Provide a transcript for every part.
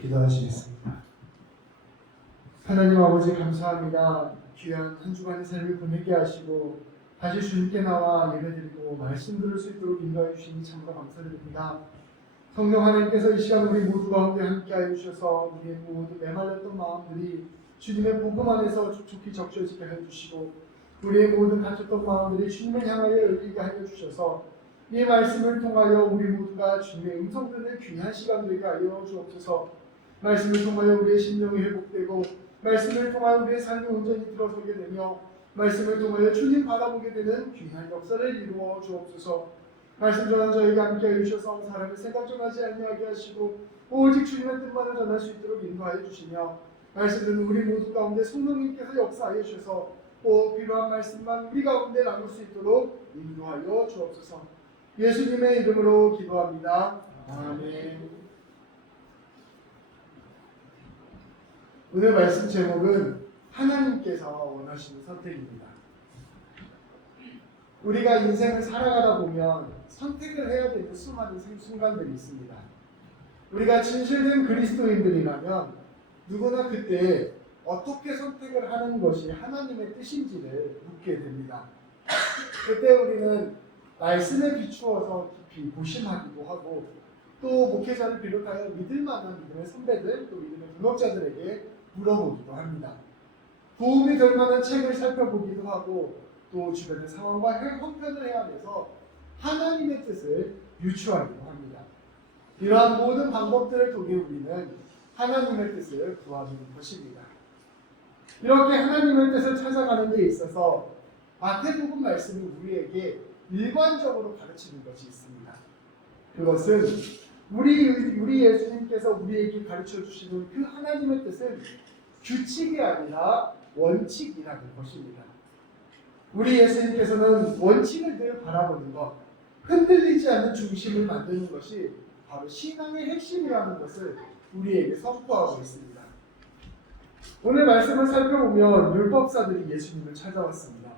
기도하시겠습니다. 하나님 아버지 감사합니다. 귀한 한 주간의 삶을 보내게 하시고 다시 주님께 나와 예배드리고 말씀 들을 수 있도록 인도하여 주시니 참으로 감사드립니다. 성령 하나님께서 이 시간 우리 모두 가운데 함께하여 주셔서 우리 모두 메말랐던 마음들이 주님의 복음 안에서 촉촉히 적셔지게 하여 주시고 우리의 모든 갇혔던 마음들이 주님을 향하여 열리게 하여 주셔서 이 말씀을 통하여 우리 모두가 주님의 음성 듣는 귀한 시간 되게 하여 주옵소서. 말씀을 통하여 우리의 심령이 회복되고 말씀을 통하여 우리의 삶이 온전히 들어서게 되며 말씀을 통하여 주님 바라보게 되는 귀한 역사를 이루어 주옵소서. 말씀 전한 저에게 함께하여 주셔서 사람의 생각 전하지 아니하게 하시고 오직 주님의 뜻만을 전할 수 있도록 인도하여 주시며 말씀 듣는 우리 모두 가운데 성령님께서 역사하여 주셔서 꼭 필요한 말씀만 우리 가운데 나눌 수 있도록 인도하여 주옵소서. 예수님의 이름으로 기도합니다. 아멘. 오늘 말씀 제목은 하나님께서 원하시는 선택입니다. 우리가 인생을 살아가다 보면 선택을 해야 되는 수많은 순간들이 있습니다. 우리가 진실된 그리스도인들이라면 누구나 그때 어떻게 선택을 하는 것이 하나님의 뜻인지를 묻게 됩니다. 그때 우리는 말씀에 비추어서 깊이 고심하기도 하고 또 목회자를 비롯하여 믿을 만한 믿음의 선배들 또 믿음의 동역자들에게 물어보기도 합니다. 도움이 될 만한 책을 살펴보기도 하고 또 주변의 상황과 형편을 헤아려서 하나님의 뜻을 유추하기도 합니다. 이러한 모든 방법들을 통해 우리는 하나님의 뜻을 구하는 것입니다. 이렇게 하나님의 뜻을 찾아가는 데 있어서 마태복음 말씀이 우리에게 일관적으로 가르치는 것이 있습니다. 그것은 우리 예수님께서 우리에게 가르쳐 주시는 그 하나님의 뜻은 규칙이 아니라 원칙이라는 것입니다. 우리 예수님께서는 원칙을 늘 바라보는 것, 흔들리지 않는 중심을 만드는 것이 바로 신앙의 핵심이라는 것을 우리에게 선포하고 있습니다. 오늘 말씀을 살펴보면 율법사들이 예수님을 찾아왔습니다.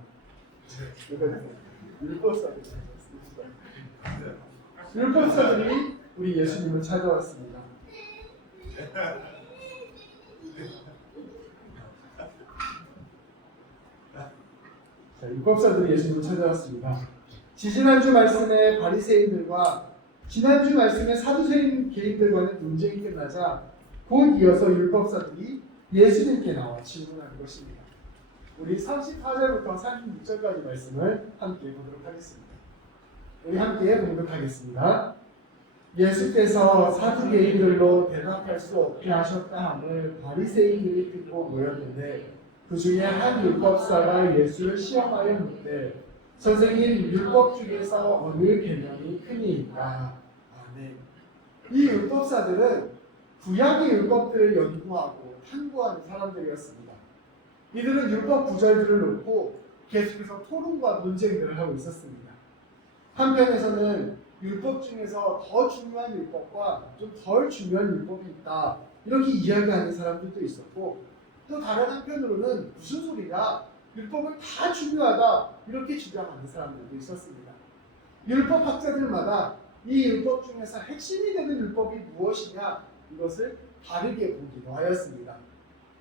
율법사들이 우리 예수님을 찾아왔습니다. 율법사들이 예수님을 찾아왔습니다. 지지난주 말씀의 바리새인들과 지난주 말씀의 사두새인 개인들과는 논쟁이 끝나자 곧 이어서 율법사들이 예수님께 나와 질문하는 것입니다. 우리 34절부터 36절까지 말씀을 함께 보도록 하겠습니다. 우리 함께 공독하겠습니다. 예수께서 사두개인들로 대답할 수 없게 하셨다 함을 바리새인들이 듣고 모였는데 그 중에 한 율법사가 예수를 시험하여 묻되 선생님, 율법 중에서 어느 계명이 크니이까? 아멘. 이 율법사들은 구약의 율법들을 연구하고 탐구하는 사람들이었습니다. 이들은 율법 구절들을 놓고 계속해서 토론과 논쟁들을 하고 있었습니다. 한편에서는 율법 중에서 더 중요한 율법과 좀 덜 중요한 율법이 있다 이렇게 이야기하는 사람들도 있었고 또 다른 한편으로는 무슨 소리냐 율법은 다 중요하다 이렇게 주장하는 사람들도 있었습니다. 율법학자들마다 이 율법 중에서 핵심이 되는 율법이 무엇이냐 이것을 다르게 보기도 하였습니다.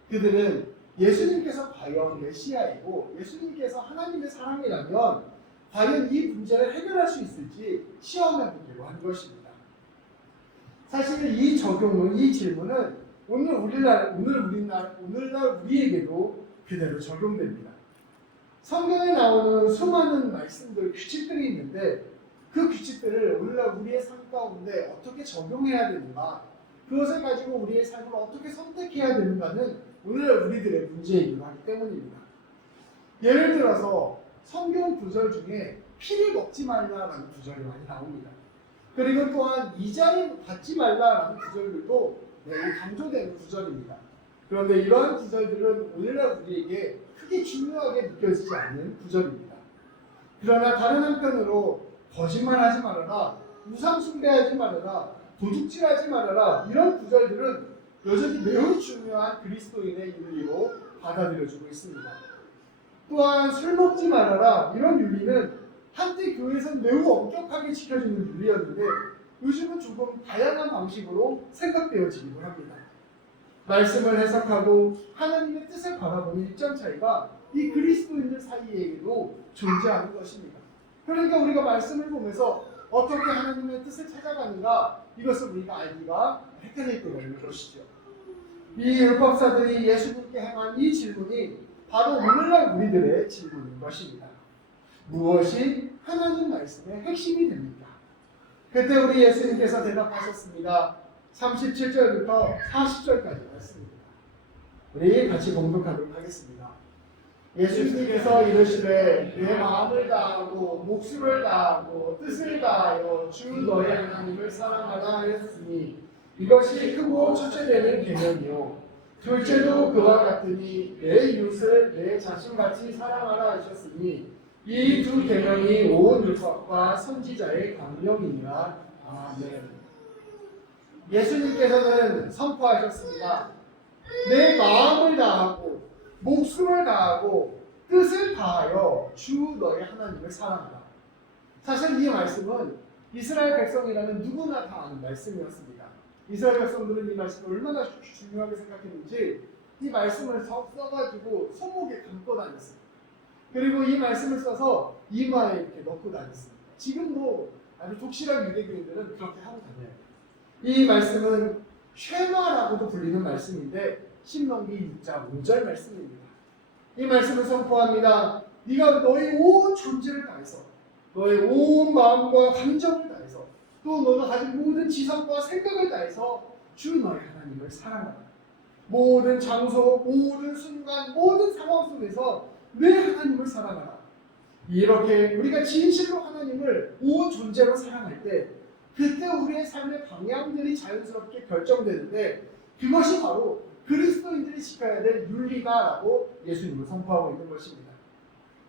그들은 예수님께서 과연 메시아이고 예수님께서 하나님의 사랑이라면 과연 이 문제를 해결할 수 있을지 시험해 보기로 한 것입니다. 사실 이 적용은 이 질문은 오늘날 우리에게도 그대로 적용됩니다. 성경에 나오는 수많은 말씀들, 규칙들이 있는데 그 규칙들을 오늘날 우리의 삶 가운데 어떻게 적용해야 되는가 그것을 가지고 우리의 삶을 어떻게 선택해야 되는가는 오늘날 우리들의 문제이기도 하기 때문입니다. 예를 들어서 성경 구절 중에 피를 먹지 말라라는 구절이 많이 나옵니다. 그리고 또한 이자를 받지 말라라는 구절들도 매우 강조되는 구절입니다. 그런데 이러한 구절들은 오늘날 우리에게 크게 중요하게 느껴지지 않는 구절입니다. 그러나 다른 한편으로 거짓말하지 말아라, 우상 숭배하지 말아라, 도둑질하지 말아라 이런 구절들은 여전히 매우 중요한 그리스도인의 윤리로 받아들여지고 있습니다. 또한 술 먹지 말아라 이런 윤리는 한때 교회에서는 매우 엄격하게 지켜지는 윤리였는데 요즘은 조금 다양한 방식으로 생각되어지기도 합니다. 말씀을 해석하고 하나님의 뜻을 바라보는 입장 차이가 이 그리스도인들 사이에도 존재하는 것입니다. 그러니까 우리가 말씀을 보면서 어떻게 하나님의 뜻을 찾아가는가, 이것을 우리가 알기가 헷갈릴 때가 있는 것이죠. 이 율법사들이 예수님께 행한 이 질문이 바로 오늘날 우리들의 질문인 것입니다. 무엇이 하나님 말씀의 핵심이 됩니까? 그때 우리 예수님께서 대답하셨습니다. 37절부터 40절까지 말씀입니다. 우리 같이 봉독하도록 하겠습니다. 예수님께서 이르시되 내 마음을 다하고 목숨을 다하고 뜻을 다하여 주 너의 하나님을 사랑하라 하였으니 이것이 크고 첫째 되는 계명이요 둘째도 그와 같으니 내 이웃을 내 자신같이 사랑하라 하셨으니 이 두 계명이 온 율법과 선지자의 강령이니라. 아멘. 예수님께서는 선포하셨습니다. 내 마음을 다하고 목숨을 다하고 뜻을 다하여 주 너의 하나님을 사랑하라. 사실 이 말씀은 이스라엘 백성이라면 누구나 다 아는 말씀이었습니다. 이스라엘 백성들은 이 말씀을 얼마나 중요하게 생각했는지 이 말씀을 써가지고 손목에 감고 다녔어요. 그리고 이 말씀을 써서 이마에 이렇게 넣고 다녔습니다. 지금도 아주 독실한 유대교인들은 그렇게 하고 다녀요. 이 말씀은 쉐마라고도 불리는 말씀인데 신명기 6장 5절 말씀입니다. 이 말씀을 선포합니다. 네가 너의 온 존재를 다해서 너의 온 마음과 감정을 다해서 또 너가 가진 모든 지성과 생각을 다해서 주 너의 하나님을 사랑하라. 모든 장소, 모든 순간, 모든 상황 속에서 내 하나님을 사랑하라. 이렇게 우리가 진실로 하나님을 온 존재로 사랑할 때 그때 우리의 삶의 방향들이 자연스럽게 결정되는데 그것이 바로 그리스도인들이 지켜야 될 윤리다라고 예수님은 선포하고 있는 것입니다.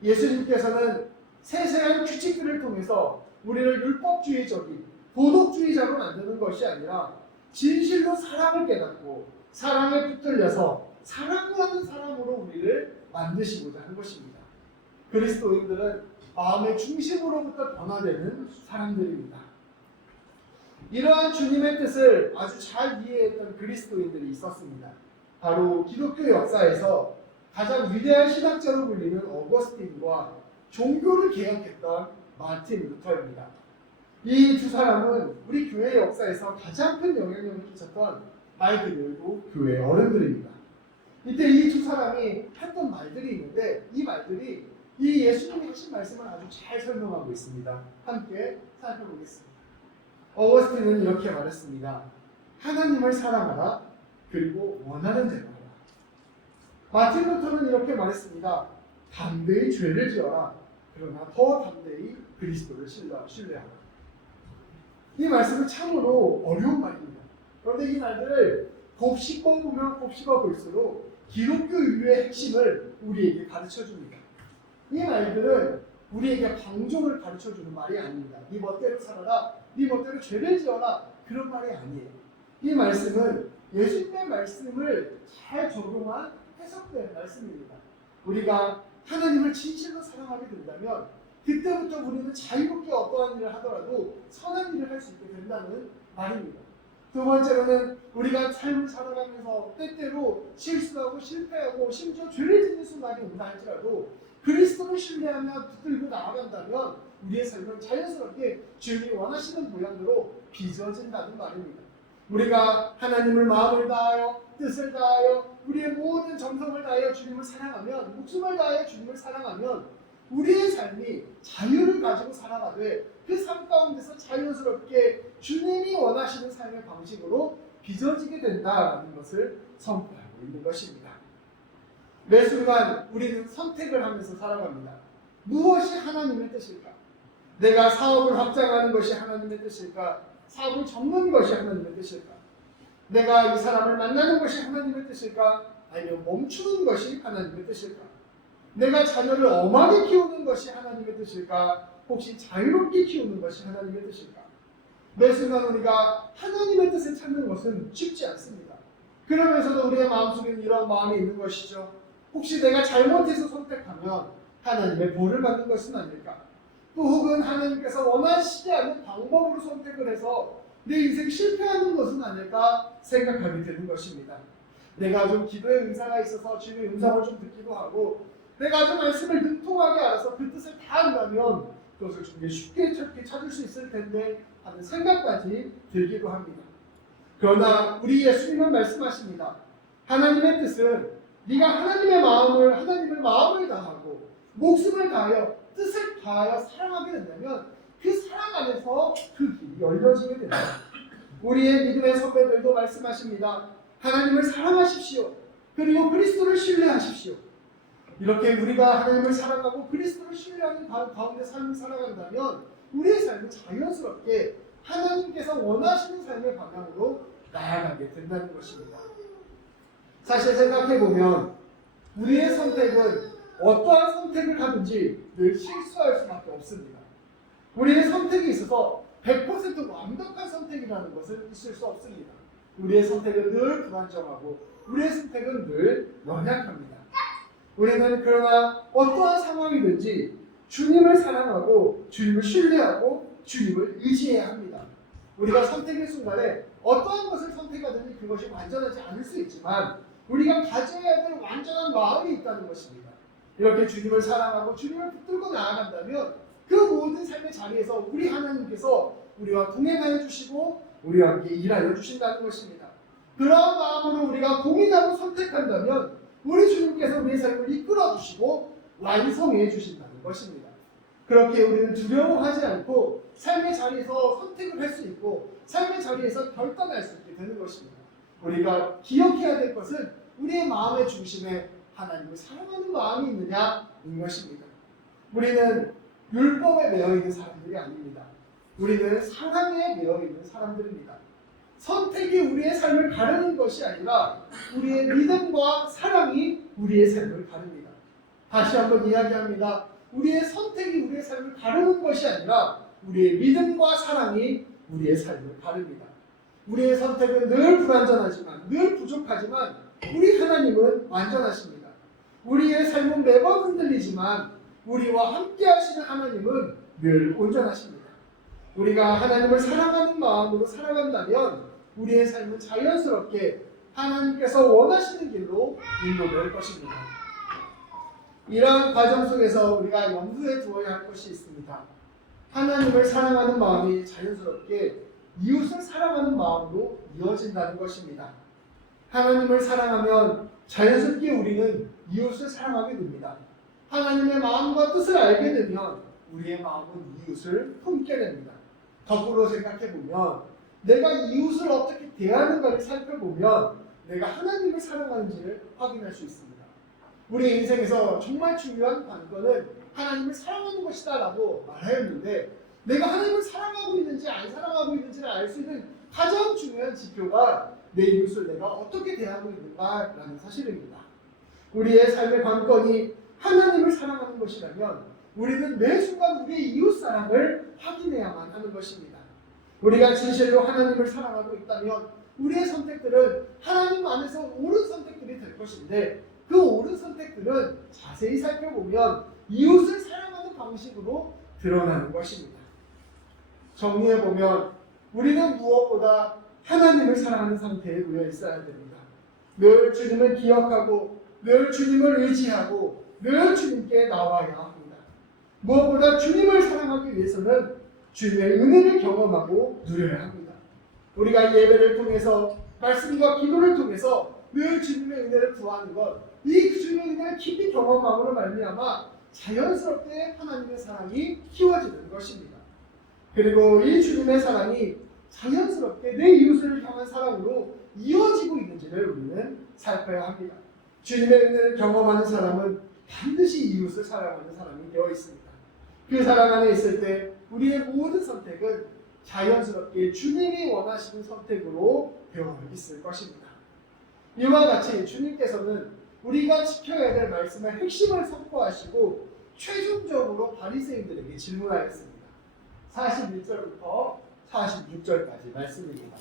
예수님께서는 세세한 규칙들을 통해서 우리를 율법주의적인 도덕주의자로 만드는 것이 아니라 진실로 사랑을 깨닫고 사랑에 붙들려서 사랑하는 사람으로 우리를 만드시고자 한 것입니다. 그리스도인들은 마음의 중심으로부터 변화되는 사람들입니다. 이러한 주님의 뜻을 아주 잘 이해했던 그리스도인들이 있었습니다. 바로 기독교 역사에서 가장 위대한 신학자로 불리는 어거스틴과 종교를 개혁했던 마틴 루터입니다. 이 두 사람은 우리 교회 역사에서 가장 큰 영향력을 끼쳤던 말 그대로 교회 어른들입니다. 이때 이 두 사람이 했던 말들이 있는데 이 말들이 이 예수님이 하신 말씀을 아주 잘 설명하고 있습니다. 함께 살펴보겠습니다. 어거스틴은 이렇게 말했습니다. 하나님을 사랑하라. 그리고 원하는 대로 하라. 마틴 루터는 이렇게 말했습니다. 담대히 죄를 지어라. 그러나 더 담대히 그리스도를 신뢰하라. 이 말씀은 참으로 어려운 말입니다. 그런데 이 말들을 곱씹어 보면 곱씹어 볼수록 기독교 인류의 핵심을 우리에게 가르쳐 줍니다. 이 말들은 우리에게 방종을 가르쳐 주는 말이 아닙니다. 네 멋대로 살아라, 네 멋대로 죄를 지어라, 그런 말이 아니에요. 이 말씀은 예수님의 말씀을 잘 적용한 해석된 말씀입니다. 우리가 하나님을 진실로 사랑하게 된다면 그때부터 우리는 자유롭게 어떠한 일을 하더라도 선한 일을 할 수 있게 된다는 말입니다. 두 번째로는 우리가 삶을 살아가면서 때때로 실수하고 실패하고 심지어 죄를 짓는 순간이 온다 할지라도 그리스도를 신뢰하며 붙들고 나아간다면 우리의 삶은 자연스럽게 주님이 원하시는 모양으로 빚어진다는 말입니다. 우리가 하나님을 마음을 다하여 뜻을 다하여 우리의 모든 정성을 다하여 주님을 사랑하면 목숨을 다하여 주님을 사랑하면 우리의 삶이 자유를 가지고 살아가되 그 삶 가운데서 자연스럽게 주님이 원하시는 삶의 방식으로 빚어지게 된다는 것을 선포하고 있는 것입니다. 매 순간 우리는 선택을 하면서 살아갑니다. 무엇이 하나님의 뜻일까? 내가 사업을 확장하는 것이 하나님의 뜻일까? 사업을 접는 것이 하나님의 뜻일까? 내가 이 사람을 만나는 것이 하나님의 뜻일까? 아니면 멈추는 것이 하나님의 뜻일까? 내가 자녀를 엄하게 키우는 것이 하나님의 뜻일까? 혹시 자유롭게 키우는 것이 하나님의 뜻일까? 매 순간 우리가 하나님의 뜻을 찾는 것은 쉽지 않습니다. 그러면서도 우리의 마음속에는 이런 마음이 있는 것이죠. 혹시 내가 잘못해서 선택하면 하나님의 벌을 받는 것은 아닐까? 또 혹은 하나님께서 원하시지 않는 방법으로 선택을 해서 내 인생 실패하는 것은 아닐까 생각하게 되는 것입니다. 내가 좀 기도의 은사가 있어서 주님의 음성을 좀 듣기도 하고 내가 좀 말씀을 능통하게 알아서 그 뜻을 다 안다면 그것을 좀 쉽게 찾을 수 있을 텐데 하는 생각까지 들기도 합니다. 그러나 우리 예수님은 말씀하십니다. 하나님의 뜻은 네가 하나님을 마음을 다하고 목숨을 다하여 뜻을 다하여 사랑하게 된다면 그 사랑 안에서 그 길이 열려지게 된다. 우리의 믿음의 선배들도 말씀하십니다. 하나님을 사랑하십시오. 그리고 그리스도를 신뢰하십시오. 이렇게 우리가 하나님을 사랑하고 그리스도를 신뢰하는 가운데 삶을 살아간다면 우리의 삶은 자연스럽게 하나님께서 원하시는 삶의 방향으로 나아가게 된다는 것입니다. 사실 생각해보면 우리의 선택은 어떠한 선택을 하든지 늘 실수할 수밖에 없습니다. 우리의 선택이 있어서 100% 완벽한 선택이라는 것은 있을 수 없습니다. 우리의 선택은 늘 불안정하고 우리의 선택은 늘 연약합니다. 우리는 그러나 어떠한 상황이든지 주님을 사랑하고 주님을 신뢰하고 주님을 의지해야 합니다. 우리가 선택의 순간에 어떠한 것을 선택하든지 그것이 완전하지 않을 수 있지만 우리가 가져야 될 완전한 마음이 있다는 것입니다. 이렇게 주님을 사랑하고 주님을 붙들고 나아간다면 그 모든 삶의 자리에서 우리 하나님께서 우리와 동행하여 주시고 우리와 함께 일하여 주신다는 것입니다. 그러한 마음으로 우리가 고민하고 선택한다면 우리 주님께서 우리의 삶을 이끌어 주시고 완성해 주신다는 것입니다. 그렇게 우리는 두려워하지 않고 삶의 자리에서 선택을 할 수 있고 삶의 자리에서 결단할 수 있게 되는 것입니다. 우리가 기억해야 될 것은 우리의 마음의 중심에 하나님을 사랑하는 마음이 있느냐인 것입니다. 우리는 율법에 매여 있는 사람들이 아닙니다. 우리는 사랑에 매여 있는 사람들입니다. 선택이 우리의 삶을 가르는 것이 아니라 우리의 믿음과 사랑이 우리의 삶을 가릅니다. 다시 한번 이야기합니다. 우리의 선택이 우리의 삶을 가르는 것이 아니라 우리의 믿음과 사랑이 우리의 삶을 가릅니다. 우리의 선택은 늘 불완전하지만 늘 부족하지만 우리 하나님은 완전하십니다. 우리의 삶은 매번 흔들리지만 우리와 함께 하시는 하나님은 늘 온전하십니다. 우리가 하나님을 사랑하는 마음으로 살아간다면 우리의 삶은 자연스럽게 하나님께서 원하시는 길로 인도될 것입니다. 이러한 과정 속에서 우리가 염두에 두어야 할 것이 있습니다. 하나님을 사랑하는 마음이 자연스럽게 이웃을 사랑하는 마음으로 이어진다는 것입니다. 하나님을 사랑하면 자연스럽게 우리는 이웃을 사랑하게 됩니다. 하나님의 마음과 뜻을 알게 되면 우리의 마음은 이웃을 품게 됩니다. 거꾸로 생각해보면 내가 이웃을 어떻게 대하는가를 살펴보면 내가 하나님을 사랑하는지를 확인할 수 있습니다. 우리 인생에서 정말 중요한 관건은 하나님을 사랑하는 것이다 라고 말하였는데 내가 하나님을 사랑하고 있는지 안 사랑하고 있는지를 알 수 있는 가장 중요한 지표가 내 이웃을 내가 어떻게 대하고 있는가라는 사실입니다. 우리의 삶의 관건이 하나님을 사랑하는 것이라면 우리는 매 순간 우리의 이웃 사랑을 확인해야만 하는 것입니다. 우리가 진실로 하나님을 사랑하고 있다면 우리의 선택들은 하나님 안에서 옳은 선택들이 될 것인데 그 옳은 선택들은 자세히 살펴보면 이웃을 사랑하는 방식으로 드러나는 것입니다. 정리해보면 우리는 무엇보다 하나님을 사랑하는 상태에 놓여 있어야 됩니다. 늘 주님을 기억하고 늘 주님을 의지하고 늘 주님께 나와야 합니다. 무엇보다 주님을 사랑하기 위해서는 주님의 은혜를 경험하고 누려야 합니다. 우리가 예배를 통해서 말씀과 기도를 통해서 늘 주님의 은혜를 구하는 것, 이 주님의 은혜를 깊이 경험함으로 말미암아 자연스럽게 하나님의 사랑이 키워지는 것입니다. 그리고 이 주님의 사랑이 자연스럽게 내 이웃을 향한 사랑으로 이어지고 있는지를 우리는 살펴야 합니다. 주님의 은혜를 경험하는 사람은 반드시 이웃을 사랑하는 사람이 되어 있습니다. 그 사랑 안에 있을 때 우리의 모든 선택은 자연스럽게 주님이 원하시는 선택으로 되어 있을 것입니다. 이와 같이 주님께서는 우리가 지켜야 될 말씀의 핵심을 선포하시고 최종적으로 바리새인들에게 질문하였습니다. 41절부터 46절까지 말씀입니다.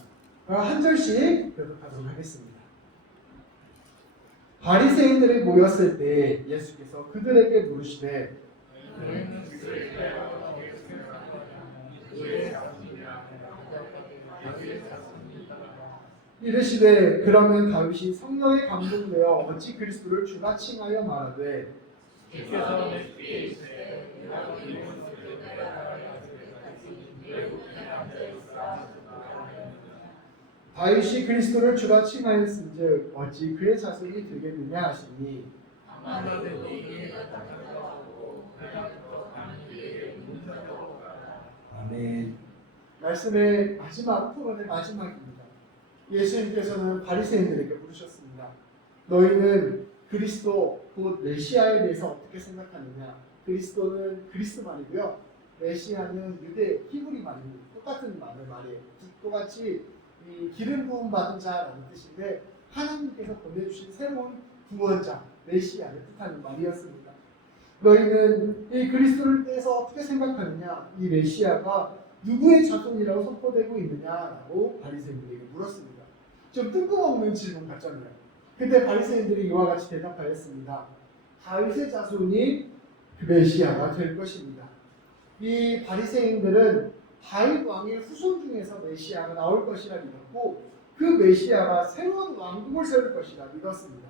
한 절씩 교독하도록 하겠습니다. 바리새인들이 모였을 때 예수께서 그들에게 물으시되 이르시되 그러면 다윗이 성령에 감동되어 어찌 그리스도를 주가 칭하여 말하되 주께서 내 뒤에 있으되 내가 그 모습을 내려가야 그때까지 외국에 앉아있으라. 다윗이 그리스도를 주가 칭하였은즉 어찌 그의 자손이 되겠느냐 하시니 아마도 내게 나타나고 그다음부터 가는 길에 문자로 가라. 아멘. 말씀의 마지막 토론의 마지막입니다. 예수님께서는 바리새인들에게 물으셨습니다. 너희는 그리스도 곧 메시아에 대해서 어떻게 생각하느냐? 그리스도는 그리스 말이고요. 메시아는 유대 히브리 말입니다. 똑같은 말이에요. 똑같이 이 기름 부음 받은 자라는 뜻인데 하나님께서 보내주신 새로운 구원자 메시아를 뜻하는 말이었습니다. 너희는 이 그리스도를 대해서 어떻게 생각하느냐? 이 메시아가 누구의 자손이라고 선포되고 있느냐라고 바리새인들에게 물었습니다. 좀 뜬금없는 질문 같잖아요. 근데 바리새인들이 이와 같이 대답하였습니다. 다윗의 자손이 그 메시아가 될 것입니다. 이 바리새인들은 다윗 왕의 후손 중에서 메시아가 나올 것이라 믿었고 그 메시아가 새로운 왕국을 세울 것이라 믿었습니다.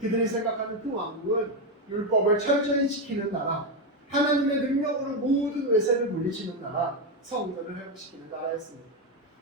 그들이 생각하는 그 왕국은 율법을 철저히 지키는 나라, 하나님의 능력으로 모든 외세를 물리치는 나라, 성전을 회복시키는 나라였습니다.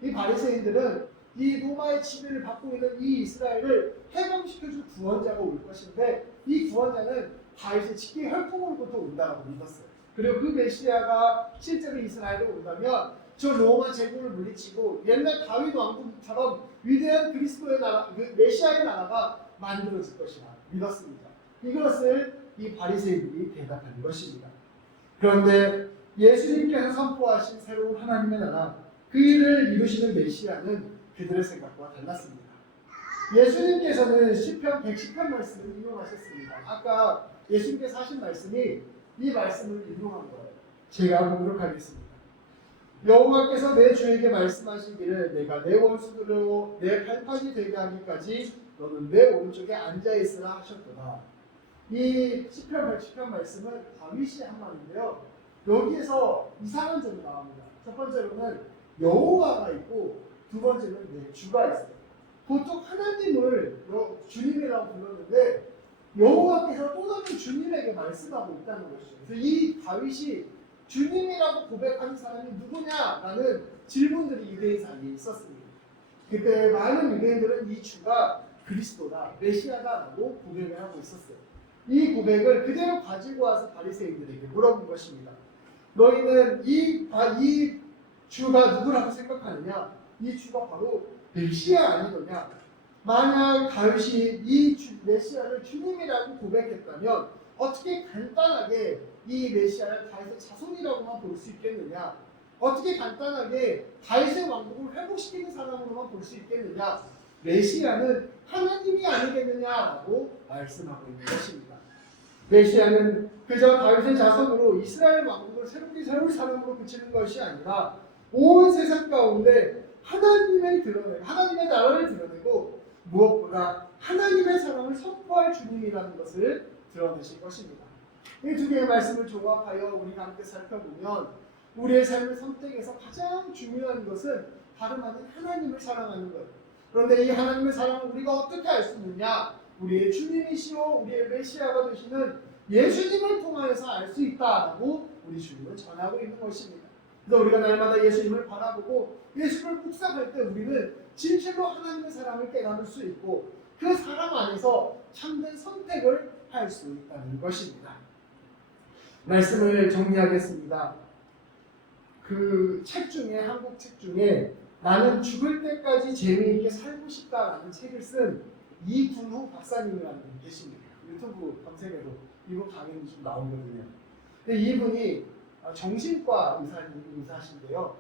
이 바리새인들은 이 로마의 지배를 받고 있는 이 이스라엘을 해방시켜줄 구원자가 올 것인데 이 구원자는 다윗의 직계 혈통으로부터 온다고 믿었어요. 그리고 그 메시아가 실제로 이스라엘에 온다면 저 로마 제국을 물리치고 옛날 다윗 왕국처럼 위대한 그리스도의 나라, 그 메시아의 나라가 만들어질 것이라 믿었습니다. 이것을 이 바리새인들이 대답하는 것입니다. 그런데 예수님께서 선포하신 새로운 하나님의 나라, 그 일을 이루시는 메시아는 그들의 생각과 달랐습니다. 예수님께서는 시편 110편 말씀을 인용하셨습니다. 아까 예수님께서 하신 말씀이 이 말씀을 인용한 거예요. 제가 보도록 하겠습니다. 여호와께서 내 주에게 말씀하시기를 내가 내 원수들로 내 팔판이 되게 하기까지 너는 내 오른쪽에 앉아있으라 하셨구나. 이 시편 110편 말씀은 다윗이 한 말인데요. 여기에서 이상한 점이 나옵니다. 첫 번째로는 여호와가 있고 두 번째는 내 주가 있어요. 보통 하나님을 주님이라고 불렀는데 여호와께서 또 다른 주님에게 말씀하고 있다는 것이죠. 그래서 이 다윗이 주님이라고 고백하는 사람이 누구냐라는 질문들이 유대인 사이에 있었습니다. 그때 많은 유대인들은 이 주가 그리스도다, 메시아다라고 고백을 하고 있었어요. 이 고백을 그대로 가지고 와서 바리새인들에게 물어본 것입니다. 너희는 이 주가 누구라고 생각하느냐? 이 주가 바로 메시아 아니더냐? 만약 다윗이 이 메시아를 주님이라고 고백했다면 어떻게 간단하게 이 메시아를 다윗의 자손이라고만 볼 수 있겠느냐? 어떻게 간단하게 다윗의 왕국을 회복시키는 사람으로만 볼 수 있겠느냐? 메시아는 하나님이 아니겠느냐라고 말씀하고 있는 것입니다. 메시아는 그저 다윗의 자손으로 이스라엘 왕국을 새롭게 세울 사람으로 그치는 것이 아니라 온 세상 가운데 하나님의 나라를 드러내고 무엇보다 하나님의 사랑을 선포할 주님이라는 것을 드러내실 것입니다. 이 두 개의 말씀을 종합하여 우리가 함께 살펴보면 우리의 삶의 선택에서 가장 중요한 것은 다름 아닌 하나님을 사랑하는 것. 그런데 이 하나님의 사랑을 우리가 어떻게 알 수 있느냐? 우리의 주님이시오 우리의 메시아가 되시는 예수님을 통하여서 알 수 있다라고 우리 주님은 전하고 있는 것입니다. 그래서 우리가 날마다 예수님을 바라보고 예수를 묵상할 때 우리는 진실로 하나님의 사랑을 깨달을 수 있고 그 사랑 안에서 참된 선택을 할 수 있다는 것입니다. 말씀을 정리하겠습니다. 그 책 중에 한국 책 중에 나는 죽을 때까지 재미있게 살고 싶다라는 책을 쓴 이군후 박사님이라는 분이 계십니다. 유튜브 검색에도 이분 강연이 좀 나오거든요. 근데 이분이 정신과 의사신데요.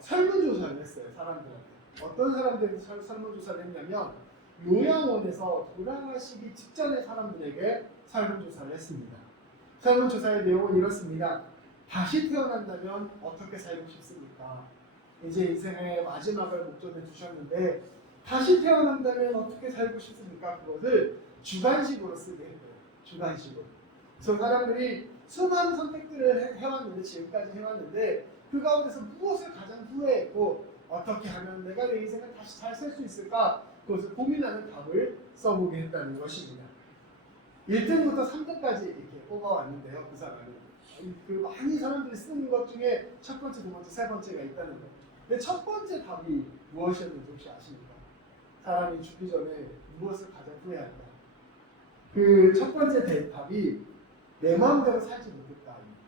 설문조사를 했어요. 사람들한테. 어떤 사람들한테 설문조사를 했냐면 요양원에서 돌아가시기 직전의 사람들에게 설문조사를 했습니다. 설문조사의 내용은 이렇습니다. 다시 태어난다면 어떻게 살고 싶습니까? 이제 인생의 마지막을 목전에 두셨는데 다시 태어난다면 어떻게 살고 싶습니까? 그것을 주관식으로 쓰게 했어요. 주관식으로. 그래서 사람들이 수많은 선택들을 해왔는데 지금까지 해왔는데 그 가운데서 무엇을 가장 후회했고 어떻게 하면 내가 내 인생을 다시 잘 살 수 있을까? 그것을 고민하는 답을 써보게 했다는 것입니다. 1등부터 3등까지 이렇게 뽑아왔는데요. 그 사람은 그 많은 사람들이 쓰는 것 중에 첫 번째, 두 번째, 세 번째가 있다는 거예요. 근데 첫 번째 답이 무엇이었는지 혹시 아십니까? 사람이 죽기 전에 무엇을 가장 후회한다? 그 첫 번째 답이 내 마음대로 살지 못했다입니다.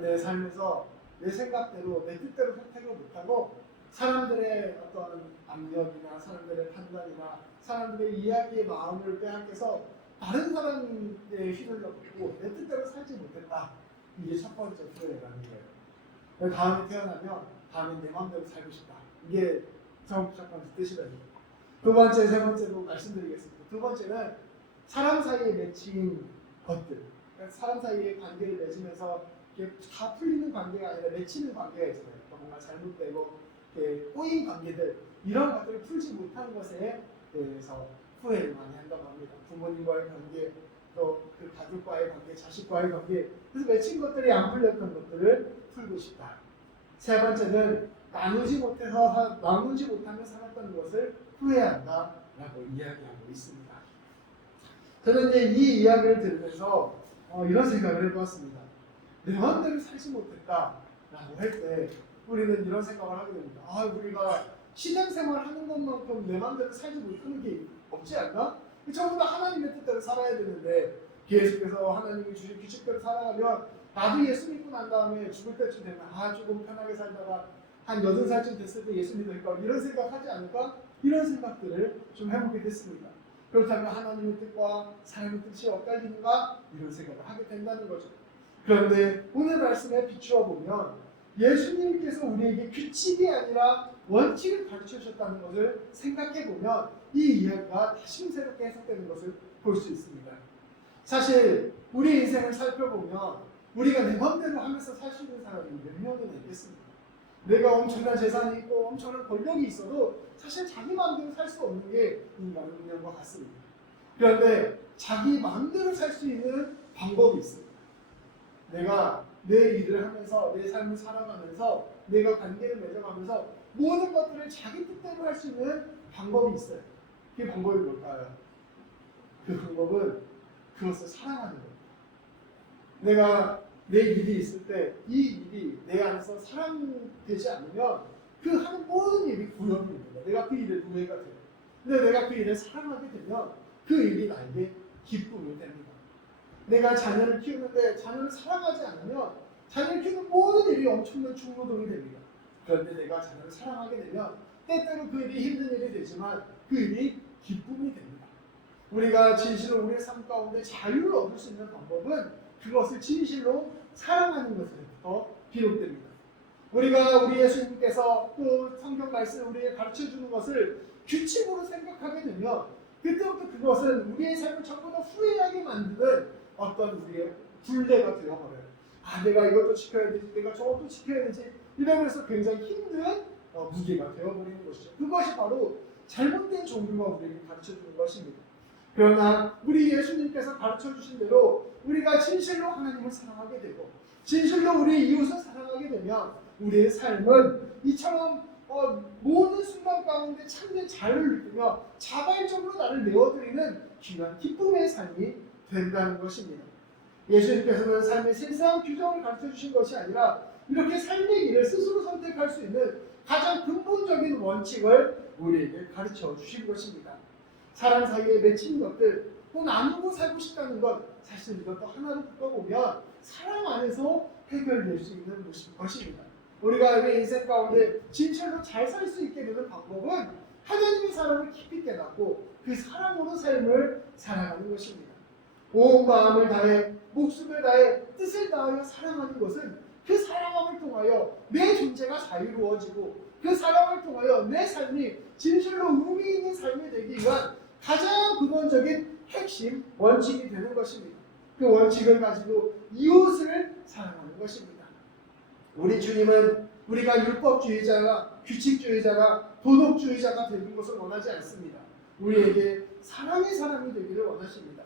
내 삶에서 내 생각대로 내 뜻대로 선택을 못하고 사람들의 어떤 압력이나 사람들의 판단이나 사람들의 이야기의 마음을 빼앗겨서 다른 사람에 휘둘렸고 내 뜻대로 살지 못했다. 이게 첫 번째 후회라는 거예요. 다음에 태어나면 다음에 내 마음대로 살고 싶다. 이게 첫 번째 뜻이라는 거예요. 두 번째, 세 번째로 말씀드리겠습니다. 두 번째는 사람 사이에 맺힌 것들. 그러니까 사람 사이에 관계를 맺으면서 이게 다 풀리는 관계가 아니라 맺히는 관계가 있잖아요. 뭔가 잘못되고 꼬인 관계들, 이런 것들을 풀지 못한 것에 대해서 후회를 많이 한다고 합니다. 부모님과의 관계, 또 그 가족과의 관계, 자식과의 관계, 그래서 맺힌 것들이 안 풀렸던 것들을 풀고 싶다. 세 번째는 나누지 못하며 살았던 것을 후회한다라고 이야기하고 있습니다. 저는 이제 이 이야기를 들으면서 이런 생각을 해보았습니다. 내 마음대로 살지 못했다라고 할 때 우리는 이런 생각을 하게 됩니다. 우리가 신앙생활 하는 것만큼 내 마음대로 살지 못하는 게 없지 않나? 전부 다 하나님의 뜻대로 살아야 되는데 계속해서 하나님이 주신 규칙대로 살아가면 나도 예수 믿고 난 다음에 죽을 때쯤 되면 조금 편하게 살다가 한 80살쯤 됐을 때 예수 믿을까? 이런 생각하지 않을까? 이런 생각들을 좀 해보게 됐습니다. 그렇다면 하나님의 뜻과 사람의 뜻이 엇갈리는가? 이런 생각을 하게 된다는 거죠. 그런데 오늘 말씀에 비추어 보면 예수님께서 우리에게 규칙이 아니라 원칙을 가르쳐 주셨다는 것을 생각해 보면 이 이야기가 다시 새롭게 해석되는 것을 볼 수 있습니다. 사실 우리 인생을 살펴보면 우리가 내 마음대로 하면서 살 수 있는 사람이 몇 명이나 있겠습니까? 내가 엄청난 재산이 있고 엄청난 권력이 있어도 사실 자기 마음대로 살 수 없는 게 인간의 운명과 같습니다. 그런데 자기 마음대로 살 수 있는 방법이 있습니다. 내가 내 일을 하면서 내 삶을 살아가면서 내가 관계를 맺어가면서 모든 것들을 자기 뜻대로 할 수 있는 방법이 있어요. 그 방법이 뭘까요? 그 방법은 그것을 사랑하는 겁니다. 내가 내 일이 있을 때 이 일이 내 안에서 사랑되지 않으면 그 하는 모든 일이 구현이 됩니다. 내가 그 일에 노예가 돼요. 근데 내가 그 일을 사랑하게 되면 그 일이 나에게 기쁨이 됩니다. 내가 자녀를 키우는데 자녀를 사랑하지 않으면 자녀를 키우는 모든 일이 엄청난 중노동이 됩니다. 그런데 내가 자녀를 사랑하게 되면 때때로 그 일이 힘든 일이 되지만 그 일이 기쁨이 됩니다. 우리가 진실로 우리의 삶 가운데 자유를 얻을 수 있는 방법은 그것을 진실로 사랑하는 것으로부터 비롯됩니다. 우리 예수님께서 또 성경 말씀을 우리에게 가르쳐 주는 것을 규칙으로 생각하게 되면 그때부터 그것은 우리의 삶을 전부 다 후회하게 만드는 어떤 우리의 굴레가 되어버려요. 내가 이것도 지켜야 되지, 내가 저것도 지켜야 되지, 이러면서 굉장히 힘든 무게가 되어버리는 것이죠. 그것이 바로 잘못된 종교가 우리에게 가르쳐주는 것입니다. 그러나 우리 예수님께서 가르쳐주신 대로 우리가 진실로 하나님을 사랑하게 되고 진실로 우리 이웃을 사랑하게 되면 우리의 삶은 이처럼 모든 순간 가운데 참된 자유를 느끼며 자발적으로 나를 내어드리는 귀한 기쁨의 삶이 된다는 것입니다. 예수님께서는 삶의 세세한 규정을 가르쳐주신 것이 아니라 이렇게 삶의 길을 스스로 선택할 수 있는 가장 근본적인 원칙을 우리에게 가르쳐 주신 것입니다. 사람 사이에 맺힌 것들, 또 나누고 살고 싶다는 것, 사실 이것도 하나로 묶어보면 사랑 안에서 해결될 수 있는 것입니다. 우리가 우리 인생 가운데 진실로 잘 살 수 있게 되는 방법은 하나님의 사랑을 깊이 깨닫고 그 사랑으로 삶을 살아가는 것입니다. 온 마음을 다해, 목숨을 다해, 뜻을 다하여 사랑하는 것은 그 사랑함을 통하여 내 존재가 자유로워지고 그 사랑을 통하여 내 삶이 진실로 의미 있는 삶이 되기 위한 가장 근원적인 핵심 원칙이 되는 것입니다. 그 원칙을 가지고 이웃을 사랑하는 것입니다. 우리 주님은 우리가 율법주의자가 규칙주의자가 도덕주의자가 되는 것을 원하지 않습니다. 우리에게 사랑의 사람이 되기를 원하십니다.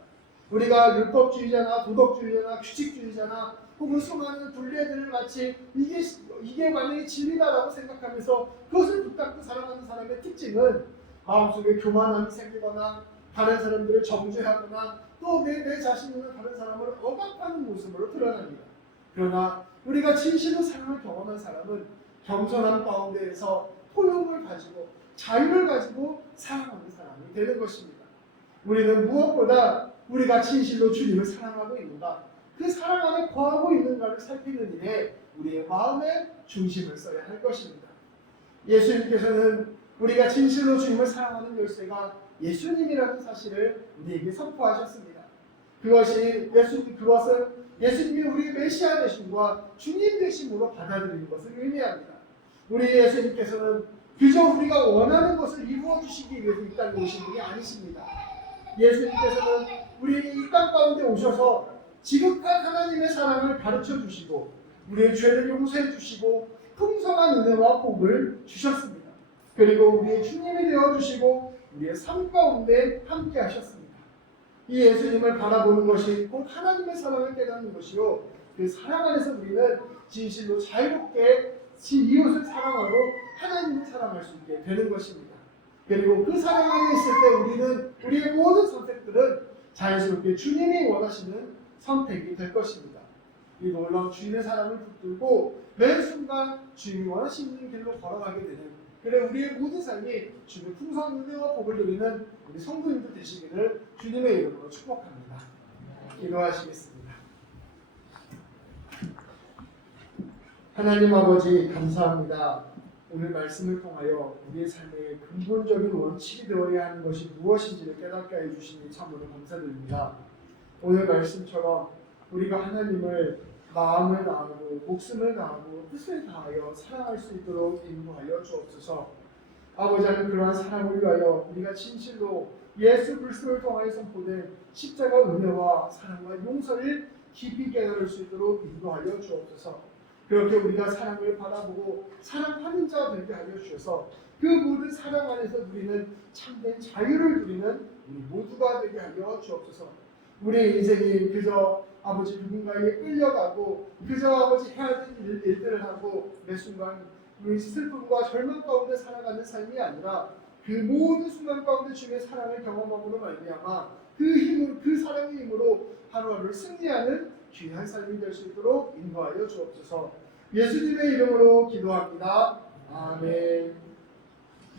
우리가 율법주의자나 도덕주의자나 규칙주의자나 혹은 수많은 분례들을 마치 이게 만약에 진리다라고 생각하면서 그것을 붙잡고 살아가는 사람의 특징은 마음속에 교만함이 생기거나 다른 사람들을 정죄하거나 또 내 자신이나 다른 사람을 억압하는 모습으로 드러납니다. 그러나 우리가 진실로 사랑을 경험한 사람은 겸손함 가운데에서 포용을 가지고 자유를 가지고 사랑하는 사람이 되는 것입니다. 우리는 무엇보다 우리가 진실로 주님을 사랑하고 있는가, 그 사랑 안에 거하고 있는가를 살피는 일에 우리의 마음의 중심을 써야 할 것입니다. 예수님께서는 우리가 진실로 주님을 사랑하는 열쇠가 예수님이라는 사실을 우리에게 선포하셨습니다. 그것은 예수님이 우리의 메시아 되심과 주님 되심으로 받아들이는 것을 의미합니다. 우리 예수님께서는 그저 우리가 원하는 것을 이루어 주시기 위해서 이 땅에 오신 분이 아니십니다. 예수님께서는 우리에게 이 땅 가운데 오셔서 지극한 하나님의 사랑을 가르쳐 주시고 우리의 죄를 용서해 주시고 풍성한 은혜와 복을 주셨습니다. 그리고 우리의 주님이 되어주시고 우리의 삶 가운데 함께 하셨습니다. 이 예수님을 바라보는 것이 곧 하나님의 사랑을 깨닫는 것이요, 그 사랑 안에서 우리는 진실로 자유롭게 이웃을 사랑하고 하나님을 사랑할 수 있게 되는 것입니다. 그리고 그 사랑 안에 있을 때 우리는 우리의 모든 선택들은 자연스럽게 주님이 원하시는 선택이 될 것입니다. 이 놀라운 주님의 사랑을 붙들고 매 순간 주님이 원하시는 길로 걸어가게 되는, 그래 우리의 모든 삶이 주님의 풍성한 은혜와 복을 누리는 우리 성도님들 되시기를 주님의 이름으로 축복합니다. 기도하시겠습니다. 하나님 아버지 감사합니다. 오늘 말씀을 통하여 우리의 삶의 근본적인 원칙이 되어야 하는 것이 무엇인지를 깨닫게 해주시니 참으로 감사드립니다. 오늘 말씀처럼 우리가 하나님을 마음을 다하고 목숨을 다하고 뜻을 다하여 사랑할 수 있도록 인도하여 주옵소서. 아버지 하나님, 그러한 사랑을 위하여 우리가 진실로 예수 그리스도를 통하여 선포된 십자가 은혜와 사랑과 용서를 깊이 깨달을 수 있도록 인도하여 주옵소서. 그렇게 우리가 사랑을 바라보고 사랑하는 자 되게 하여 주셔서 그 모든 사랑 안에서 누리는 참된 자유를 누리는 우리 모두가 되게 하여 주옵소서. 우리의 인생이 그저 아버지 누군가에게 끌려가고 그저 아버지 해야 될 일들을 하고 매 순간 우리 슬픔과 절망 가운데 살아가는 삶이 아니라 그 모든 순간 가운데 주님의 사랑을 경험함으로 말미암아 그 사랑의 힘으로 하루하루를 승리하는 귀한 삶이 될 수 있도록 인도하여 주옵소서. 예수님의 이름으로 기도합니다. 아멘.